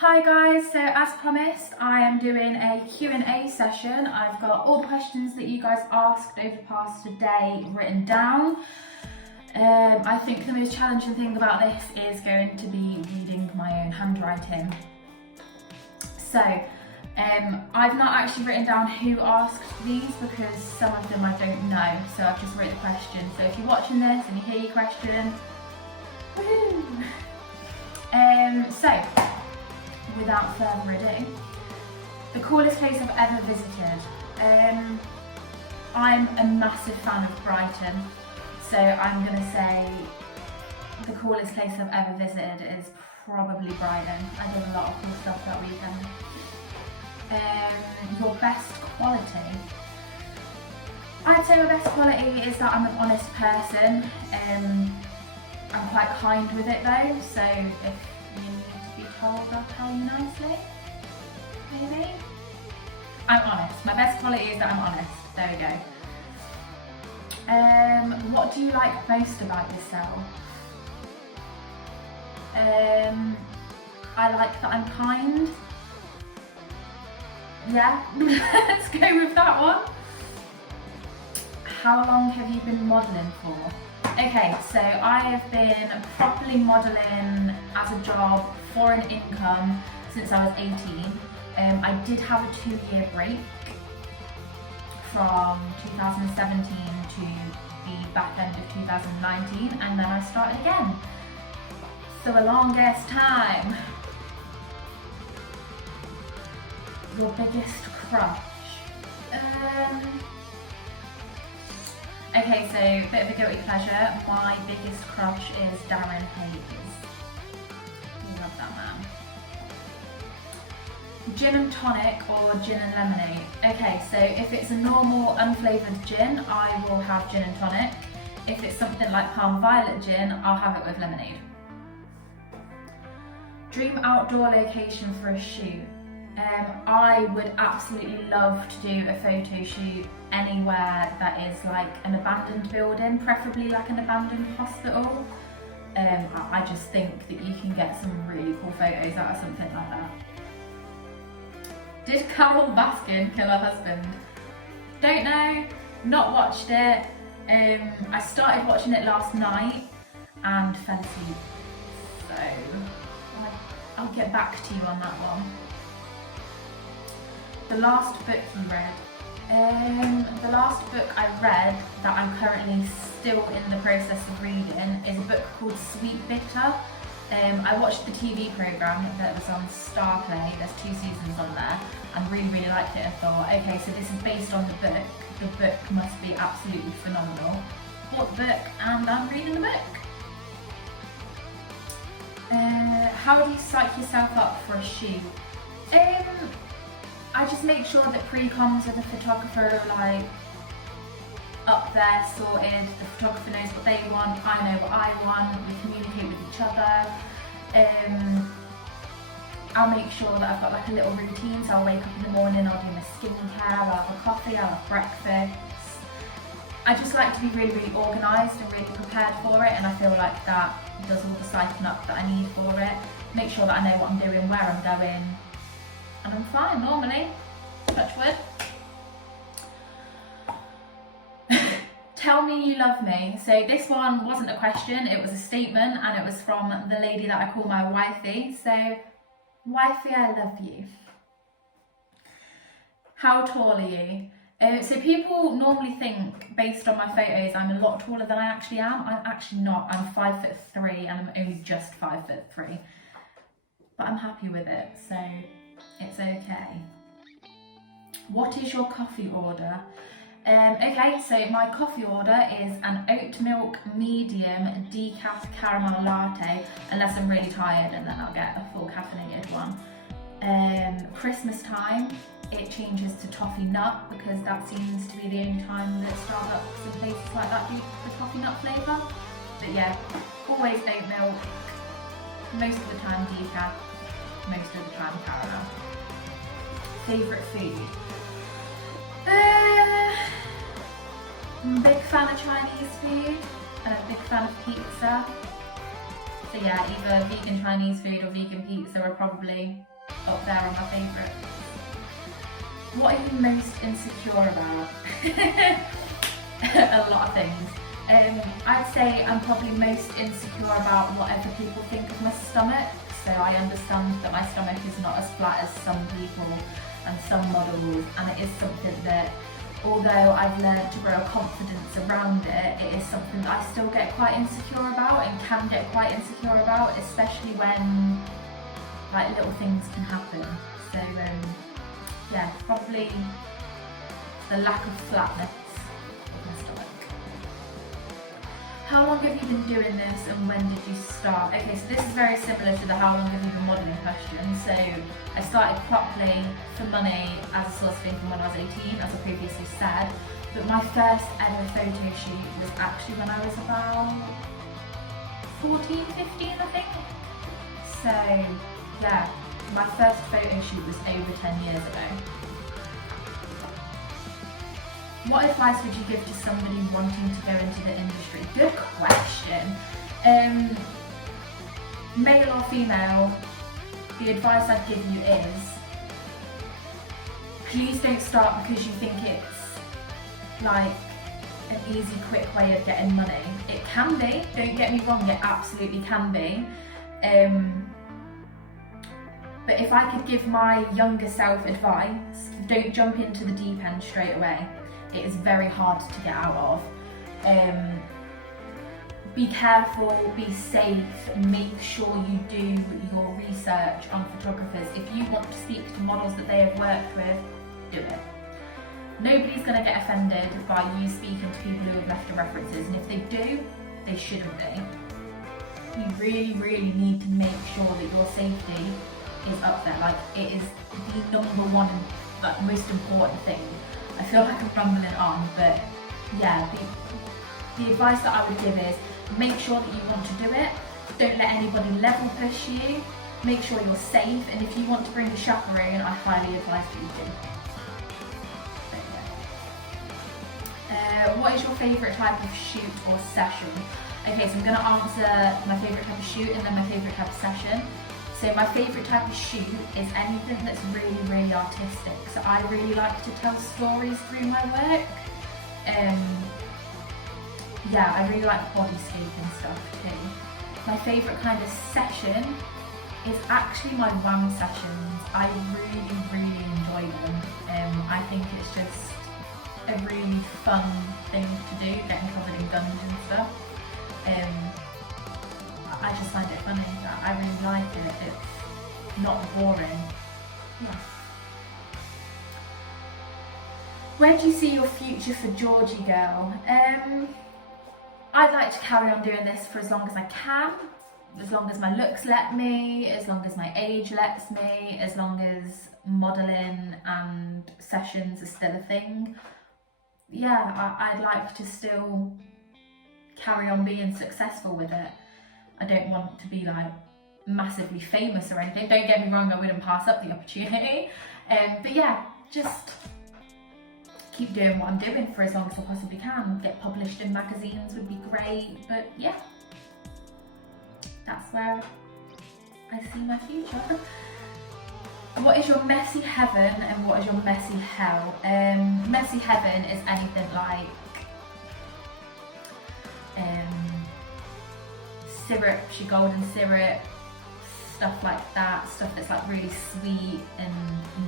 Hi guys, so as promised I am doing a Q&A session. I've got all the questions that you guys asked over the past day written down. I think the most challenging thing about this is going to be reading my own handwriting. So I've not actually written down who asked these because some of them I don't know, so I've just written the questions. So if you're watching this and you hear your question, woohoo! So without further ado, the coolest place I've ever visited. I'm a massive fan of Brighton, so I'm going to say the coolest place I've ever visited is probably Brighton. I did a lot of cool stuff that weekend. Your best quality? I'd say my best quality is that I'm an honest person. I'm quite kind with it though, so if you need to be told, I'll tell you nicely, maybe? I'm honest. My best quality is that I'm honest. There we go. What do you like most about yourself? I like that I'm kind. Yeah, let's go with that one. How long have you been modelling for? Okay, so I have been properly modelling as a job for an income since I was 18. I did have a 2-year break from 2017 to the back end of 2019, and then I started again. So the longest time. Your biggest crush? Okay, so bit of a guilty pleasure. My biggest crush is Darren Hayes. Love that man. Gin and tonic or gin and lemonade? Okay, so if it's a normal unflavoured gin, I will have gin and tonic. If it's something like Palm Violet gin, I'll have it with lemonade. Dream outdoor location for a shoot? I would absolutely love to do a photo shoot anywhere that is like an abandoned building, preferably like an abandoned hospital. I just think that you can get some really cool photos out of something like that. Did Carol Baskin kill her husband? Don't know, not watched it. I started watching it last night and fell asleep, so I'll get back to you on that one. The last book you read? The last book I read that I'm currently still in the process of reading is a book called Sweet Bitter. I watched the TV programme that was on Star Play. There's 2 seasons on there, and really liked it. I thought, okay, so this is based on the book. The book must be absolutely phenomenal. Bought the book and I'm reading the book. How do you psych yourself up for a shoot? I just make sure that pre-coms with the photographer are like up there, sorted. The photographer knows what they want, I know what I want, we communicate with each other. I'll make sure that I've got like a little routine, so I'll wake up in the morning, I'll do my skincare, I'll have a coffee, I'll have breakfast. I just like to be really organised and really prepared for it, and I feel like that does all the psyching up that I need for it. Make sure that I know what I'm doing, where I'm going, and I'm fine normally, touch wood. Tell me you love me. So this one wasn't a question, it was a statement, and it was from the lady that I call my wifey. So, wifey, I love you. How tall are you? So people normally think, based on my photos, I'm a lot taller than I actually am. I'm actually not. I'm 5'3" and I'm only just 5'3". But I'm happy with it, so it's okay. What is your coffee order? Okay, so my coffee order is an oat milk medium decaf caramel latte, unless I'm really tired, and then I'll get a full caffeinated one. Christmas time, it changes to toffee nut, because that seems to be the only time that Starbucks and places like that do the toffee nut flavour. But yeah, always oat milk, most of the time decaf, most of the time caramel. Favourite food? I'm a big fan of Chinese food and a big fan of pizza. So yeah, either vegan Chinese food or vegan pizza. pizza are probably up there on my favourites. What are you most insecure about? A lot of things. I'd say I'm probably most insecure about whatever people think of my stomach. So I understand that my stomach is not as flat as some people and some models, and it is something that, although I've learned to grow a confidence around it, it is something that I still get quite insecure about and can get quite insecure about, especially when like little things can happen. So yeah, probably the lack of flatness of my stomach. How long have you been doing this and when did you start? Okay, so this is very similar to the how long have you been modelling question. So I started properly for money as a source of income when I was 18, as I previously said, but my first ever photo shoot was actually when I was about 14, 15 I think. So yeah, my first photo shoot was over 10 years ago. What advice would you give to somebody wanting to go into the industry? Good question. Male or female, the advice I'd give you is, please don't start because you think it's like an easy, quick way of getting money. It can be, don't get me wrong, it absolutely can be. But if I could give my younger self advice, don't jump into the deep end straight away. It is very hard to get out of. Be careful, be safe, and make sure you do your research on photographers. If you want to speak to models that they have worked with, do it. Nobody's going to get offended by you speaking to people who have left references, and if they do, they shouldn't be. You really, really need to make sure that your safety is up there. Like, it is the number one, like, most important thing. I feel like I'm rumbling on, but yeah, the advice that I would give is make sure that you want to do it. Don't let anybody level push you. Make sure you're safe, and if you want to bring a chaperone, I highly advise that you do. What is your favourite type of shoot or session? Okay, so I'm going to answer my favourite type of shoot and then my favourite type of session. So my favourite type of shoot is anything that's really, really artistic. So I really like to tell stories through my work. Yeah, I really like bodyscape and stuff too. My favourite kind of session is actually my wham sessions. I really, really enjoy them. I think it's just a really fun thing to do, getting covered in guns and stuff. I just find it funny. I really like it. It's not boring. Yeah. Where do you see your future for Georgie Girl? I'd like to carry on doing this for as long as I can, as long as my looks let me, as long as my age lets me, as long as modelling and sessions are still a thing. Yeah, I'd like to still carry on being successful with it. I don't want to be like massively famous or anything. Don't get me wrong, I wouldn't pass up the opportunity. But yeah, just keep doing what I'm doing for as long as I possibly can. Get published in magazines would be great, but yeah, that's where I see my future. What is your messy heaven and what is your messy hell? Messy heaven is anything like syrup, golden syrup, stuff like that, stuff that's like really sweet and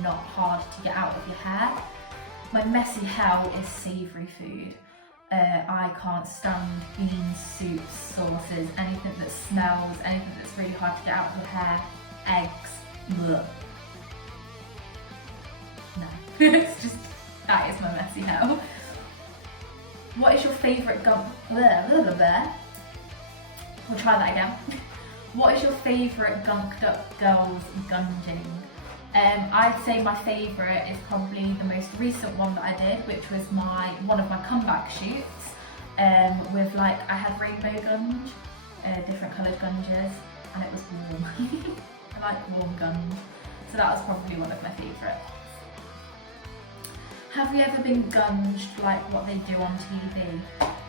not hard to get out of your hair. My messy hell is savoury food. I can't stand beans, soups, sauces, anything that smells, anything that's really hard to get out of your hair, eggs, bleh. No, it's just, that is my messy hell. What is your favourite We'll try that again. What is your favourite gunked up girls gunging? I'd say my favourite is probably the most recent one that I did, which was one of my comeback shoots with like, I had rainbow gunge, different coloured gunges, and it was warm. I like warm gunge, so that was probably one of my favourites. Have you ever been gunged like what they do on TV?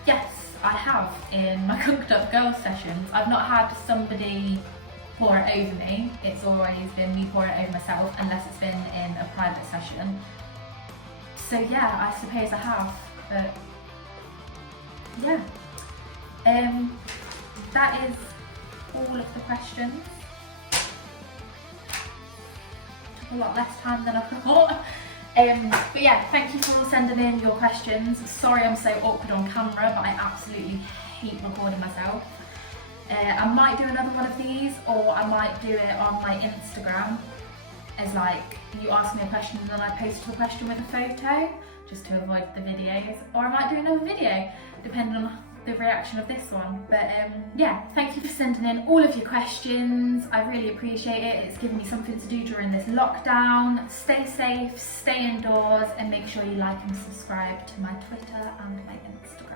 Yes, I have in my Cooked Up Girls sessions. I've not had somebody pour it over me. It's always been me pouring it over myself, unless it's been in a private session. So yeah, I suppose I have, but yeah. That is all of the questions. Took a lot less time than I thought. But yeah, thank you for all sending in your questions. Sorry I'm so awkward on camera, but I absolutely hate recording myself. I might do another one of these, or I might do it on my Instagram as like, you ask me a question and then I post your question with a photo, just to avoid the videos. Or I might do another video, depending on the reaction of this one. But yeah, thank you for sending in all of your questions. I really appreciate it. It's given me something to do during this lockdown. Stay safe, stay indoors, and make sure you like and subscribe to my Twitter and my Instagram.